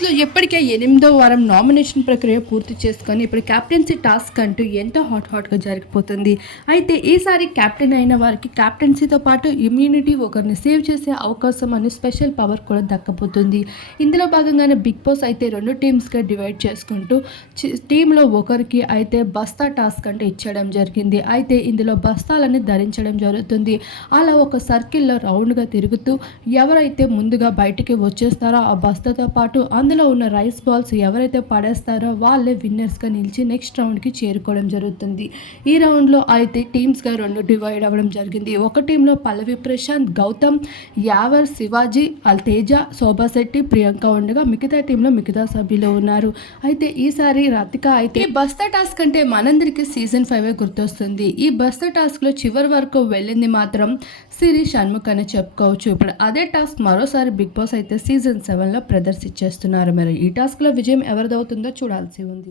హౌస్లో ఎప్పటికే 8వ వారం నామినేషన్ ప్రక్రియ పూర్తి చేసుకొని ఇప్పుడు క్యాప్టెన్సీ టాస్క్ అంటూ ఎంతో హాట్గా జరిగిపోతుంది. అయితే ఈసారి క్యాప్టెన్ అయిన వారికి క్యాప్టెన్సీతో పాటు ఇమ్యూనిటీ, ఒకరిని సేవ్ చేసే అవకాశం అని స్పెషల్ పవర్ కూడా దక్కబోతుంది. ఇందులో భాగంగానే బిగ్ బాస్ అయితే 2 టీమ్స్గా డివైడ్ చేసుకుంటూ టీంలో ఒకరికి అయితే బస్తా టాస్క్ అంటే ఇచ్చడం జరిగింది. అయితే ఇందులో బస్తాలని ధరించడం జరుగుతుంది. అలా ఒక సర్కిల్లో రౌండ్గా తిరుగుతూ ఎవరైతే ముందుగా బయటికి వచ్చేస్తారో ఆ బస్తాతో పాటు అందులో ఉన్న రైస్ బాల్స్ ఎవరైతే పడేస్తారో వాళ్ళే విన్నర్స్గా నిలిచి నెక్స్ట్ రౌండ్కి చేరుకోవడం జరుగుతుంది. ఈ రౌండ్లో అయితే టీమ్స్గా 2 డివైడ్ అవ్వడం జరిగింది. ఒక టీంలో పల్లవి ప్రశాంత్, గౌతమ్, యావర్, శివాజీ, తేజ, శోభా శెట్టి, ప్రియాంక ఉండగా మిగతా టీంలో మిగతా సభ్యులు ఉన్నారు. అయితే ఈసారి రతిక అయితే ఈ బస్తా టాస్క్ అంటే మనందరికీ సీజన్ 5 గుర్తొస్తుంది. ఈ బస్తా టాస్క్లో చివరి వరకు వెళ్ళింది మాత్రం సిరి షణ్ముఖ్ అని చెప్పుకోవచ్చు. ఇప్పుడు అదే టాస్క్ మరోసారి బిగ్ బాస్ అయితే సీజన్ 7లో ప్రదర్శించేస్తున్నారు. మరి ఈ టాస్క్లో విజయం ఎవరిదవుతుందో చూడాల్సి ఉంది.